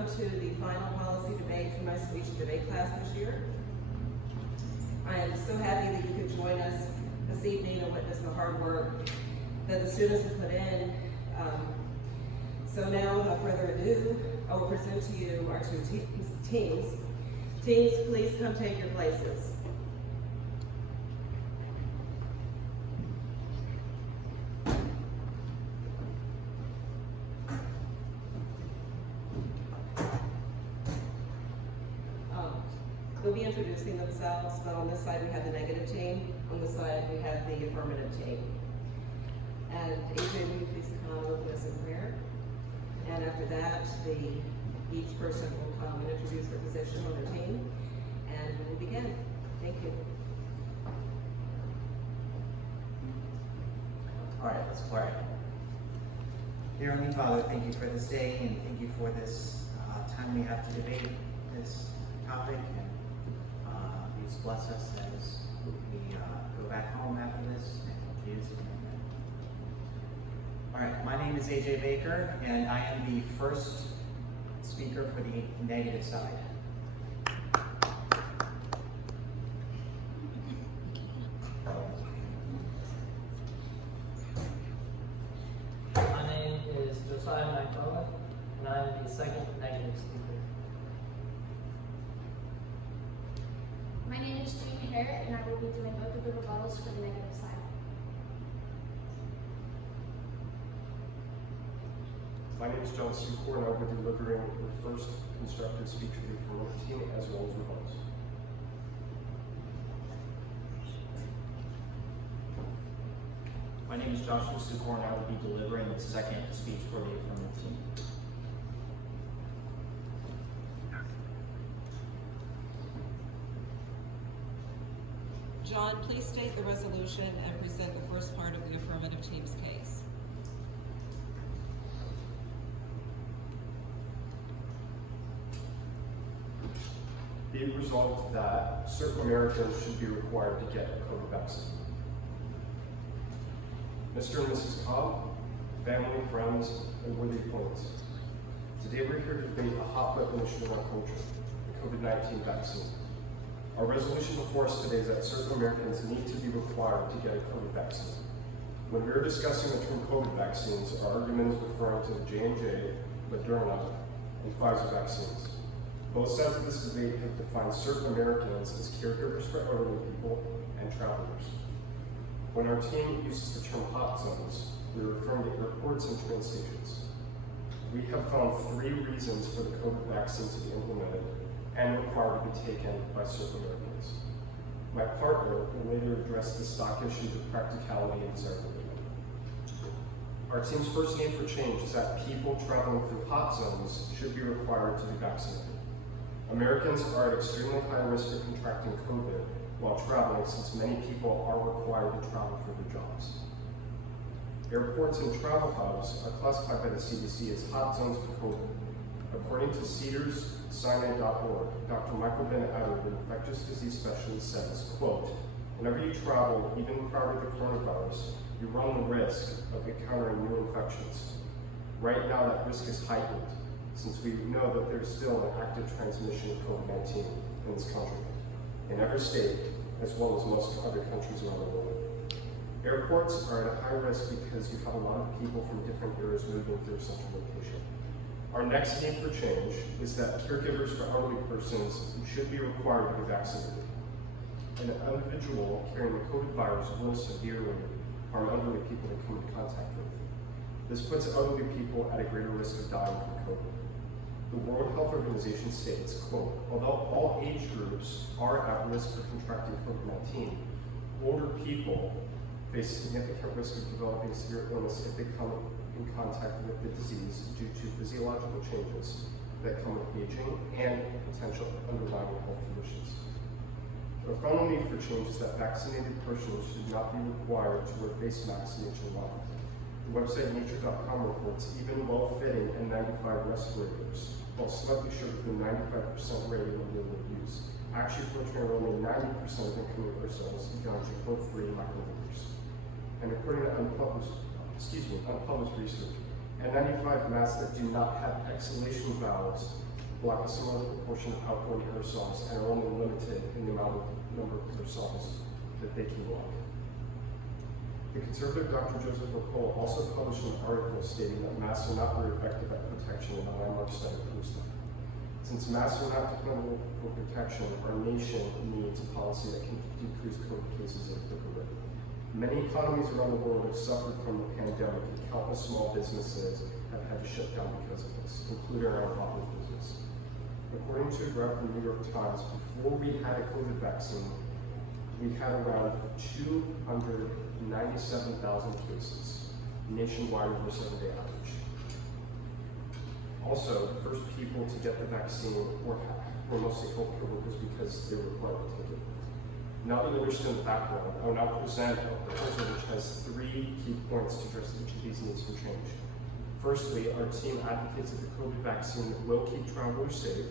come to the final policy debate for my speech and debate class this year. I am so happy that you could join us this evening and witness the hard work that the students have put in. So now, without further ado, I will present to you our two teams. Teams, please come take your places. They'll be introducing themselves, but on this side we have the negative team, on this side we have the affirmative team. And AJ, will you please come with us in prayer? And after that, each person will come and introduce their position on their team, and we will begin. Thank you. All right, let's pray. Dear Heavenly Father, thank you for this day, and thank you for this time we have to debate this topic. And please bless us as we go back home after this. In Jesus' name. All right, my name is AJ Baker, and I am the first speaker for the negative side. My name is and I'm the second negative speaker. My name is Jamie Harrett, and I will be doing both of the rebuttals for the negative side. My name is Csukor, and I will be delivering the first constructive speech for the affirmative team as well as rebuttals. My name is Csukor, and I will be delivering the second speech for the affirmative team. John, please state the resolution and present the first part of the affirmative team's case. Be it resolved that certain Americans should be required to get a COVID vaccine. Mr. and Mrs. Cobb, family, friends, and worthy opponents, today we're here to debate a hot-button issue in our culture, the COVID-19 vaccine. Our resolution before us today is that certain Americans need to be required to get a COVID vaccine. When we are discussing the term COVID vaccines, our argument is referring to the J&J, Moderna, and Pfizer vaccines. Both sides of this debate have defined certain Americans as caregivers for elderly people and travelers. When our team uses the term hot zones, we are referring to airports and train stations. We have found 3 reasons for the COVID vaccine to be implemented and required to be taken by certain Americans. My partner will later address the stock issues of practicality and desirability. Our team's first need for change is that people traveling through hot zones should be required to be vaccinated. Americans are at extremely high risk of contracting COVID while traveling, since many people are required to travel for their jobs. Airports and travel hubs are classified by the CDC as hot zones for COVID. According to CEDARS-Sinai.org, Dr. Michael Bennett, an infectious disease specialist, says, quote, "Whenever you travel, even prior to the coronavirus, you run the risk of encountering new infections. Right now, that risk is heightened, since we know that there's still an active transmission of COVID-19 in this country, in every state, as well as most other countries around the world. Airports are at a high risk because you have a lot of people from different areas moving through a central location. Our next need for change is that caregivers for elderly persons should be required to be vaccinated. An individual carrying the COVID virus will severely harm elderly people they come in contact with. This puts elderly people at a greater risk of dying from COVID. The World Health Organization states, quote, "Although all age groups are at risk for contracting COVID-19, older people face significant risk of developing severe illness if they come in contact with the disease due to physiological changes that come with aging and potential underlying health conditions." The final need for change is that vaccinated persons should not be required to wear face masks nationwide. The website nature.com reports even well-fitting N95 respirators, while slightly short of the 95% rating of daily use, actually filtering only 90% of incoming aerosols down to 0.3 microliters. And according to unpublished research, N95 masks that do not have exhalation valves block a similar proportion of outgoing aerosols and are only limited in the number of aerosols that they can block. The conservative Dr. Joseph McCall also published an article stating that masks are not very effective at protection, and a landmark study proves that. Since masks are not dependable for protection, our nation needs a policy that can decrease COVID cases at a quicker rate. Many economies around the world have suffered from the pandemic, and countless small businesses have had to shut down because of this, including our father's business. According to a graph from the New York Times, before we had a COVID vaccine, we had around 297,000 cases nationwide over a 7-day average. Also, the first people to get the vaccine were mostly healthcare workers because they were required to take it. Now that you understand the background, I will now present a proposal which has 3 key points to address each of these needs for change. Firstly, our team advocates that the COVID vaccine will keep travelers safe,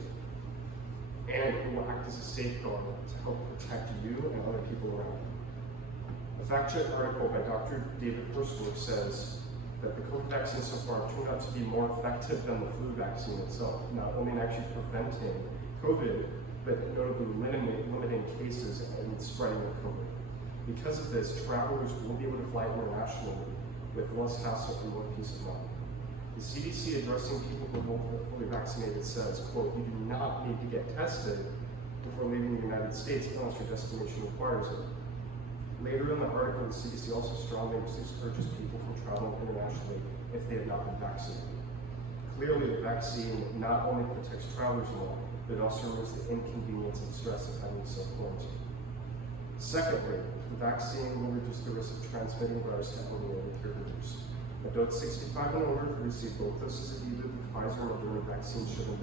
and it will act as a safeguard to help protect you and other people around you. A fact-check article by Dr. David Persworth says that the COVID vaccine so far turned out to be more effective than the flu vaccine itself, not only in actually preventing COVID, but notably limiting cases and spreading of COVID. Because of this, travelers will be able to fly internationally with less hassle and more peace of mind. The CDC addressing people who are fully vaccinated says, quote, "You do not need to get tested before leaving the United States unless your destination requires it." Later in the article, the CDC also strongly discourages people from traveling internationally if they have not been vaccinated. Clearly, the vaccine not only protects travelers more, but it also removes the inconvenience and stress of having to self-quarantine. Secondly, the vaccine will reduce the risk of transmitting virus to elderly and caregivers. Adults 65 and older who receive both doses of either the Pfizer or Moderna vaccine show a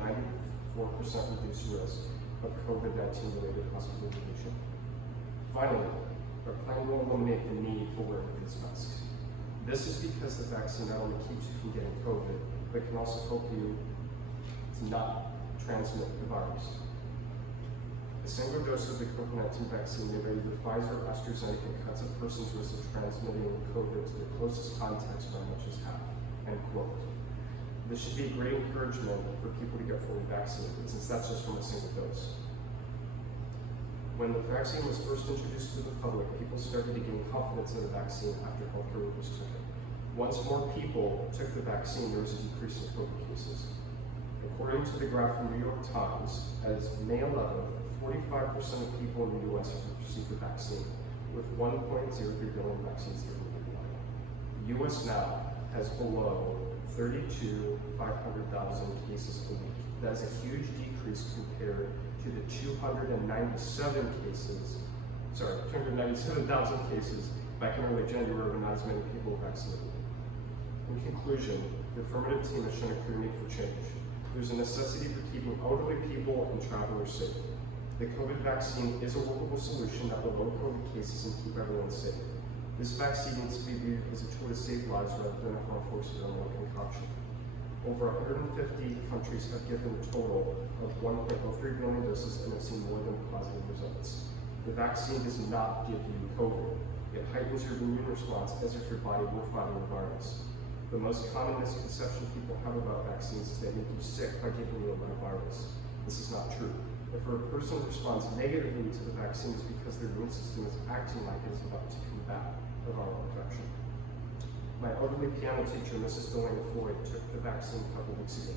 94% reduced risk of COVID-19 related hospitalization. Finally, our plan will eliminate the need for wearing face masks. This is because the vaccine not only keeps you from getting COVID, but can also help you to not transmit the virus. A single dose of the COVID-19 vaccine made by either Pfizer or AstraZeneca cuts a person's risk of transmitting COVID to the closest contacts by much as half, end quote. This should be a great encouragement for people to get fully vaccinated, since that's just from a single dose. When the vaccine was first introduced to the public, people started to gain confidence in the vaccine after healthcare workers took it. Once more people took the vaccine, there was a decrease in COVID cases. According to the graph from the New York Times, as of May 11th, 45% of people in the U.S. have received the vaccine, with 1.03 billion vaccines given worldwide. The U.S. now has below 500,000 cases a week. That is a huge decrease compared to the 297,000 cases back in early January when not as many people were vaccinated. In conclusion, the Affirmative team has shown a clear need for change. There's a necessity for keeping elderly people and travelers safe. The COVID vaccine is a workable solution that will lower COVID cases and keep everyone safe. This vaccine needs to be viewed as a tool to save lives rather than a harmful experimental concoction. Over 150 countries have given a total of 1.03 billion doses and have seen more than positive results. The vaccine does not give you COVID. It heightens your immune response as if your body were fighting the virus. The most common misconception people have about vaccines is they make you sick by giving you a virus. This is not true. If a person responds negatively to the vaccine, it's because their immune system is acting like it is about to combat a viral infection. My elderly piano teacher, Mrs. Delaney Floyd, took the vaccine a couple weeks ago.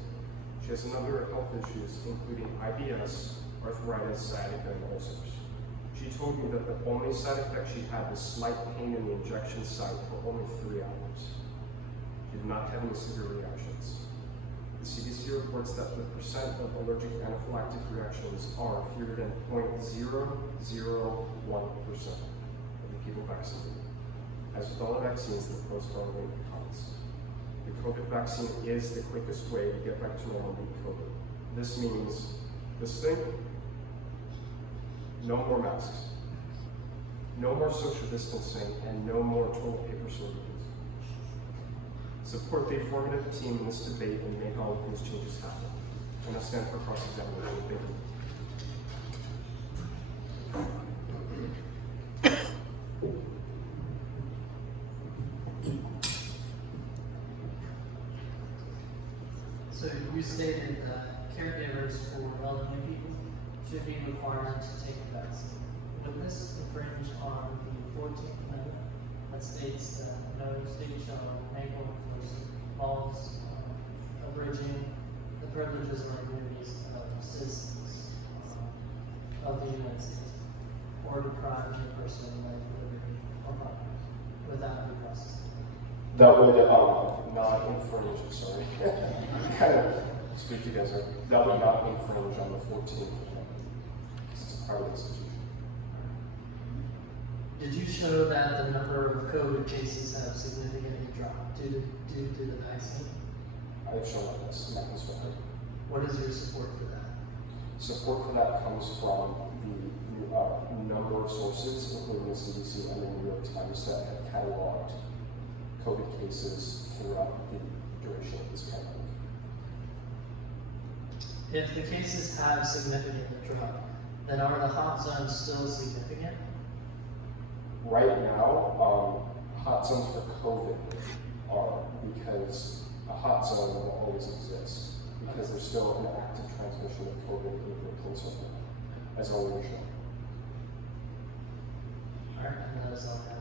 She has a number of health issues, including IBS, arthritis, sciatica, and ulcers. She told me that the only side effect she had was slight pain in the injection site for only 3 hours. She did not have any severe reactions. The CDC reports that the percent of allergic anaphylactic reactions are fewer than 0.001% of the people vaccinated. As with all vaccines, the pros far outweigh the cons. The COVID vaccine is the quickest way to get back to normal with COVID. This means this thing: no more masks, no more social distancing, and no more toilet paper shortages. Support the Affirmative team in this debate and make all of these changes happen. And I stand for cross-examination. Thank you. So you stated caregivers for elderly people should be required to take the vaccine. Would this infringe on the 14th Amendment that states that no state shall make or enforce laws abridging the privileges or immunities of citizens of the United States, or deprive any person of life, liberty, or property without due process? That would not infringe, sorry, kind of speak together. That would not infringe on the 14th Amendment. It's a private institution. Did you show that the number of COVID cases have significantly dropped due to the vaccine? I have shown that that's not constructive. What is your support for that? Support for that comes from the number of sources, including the CDC and the New York Times, that have cataloged COVID cases throughout the duration of this pandemic. If the cases have significantly dropped, then are the hot zones still significant? Right now, hot zones for COVID are because a hot zone will always exist because there's still an active transmission of COVID in Pennsylvania, as already shown. Alright, and that is all I have.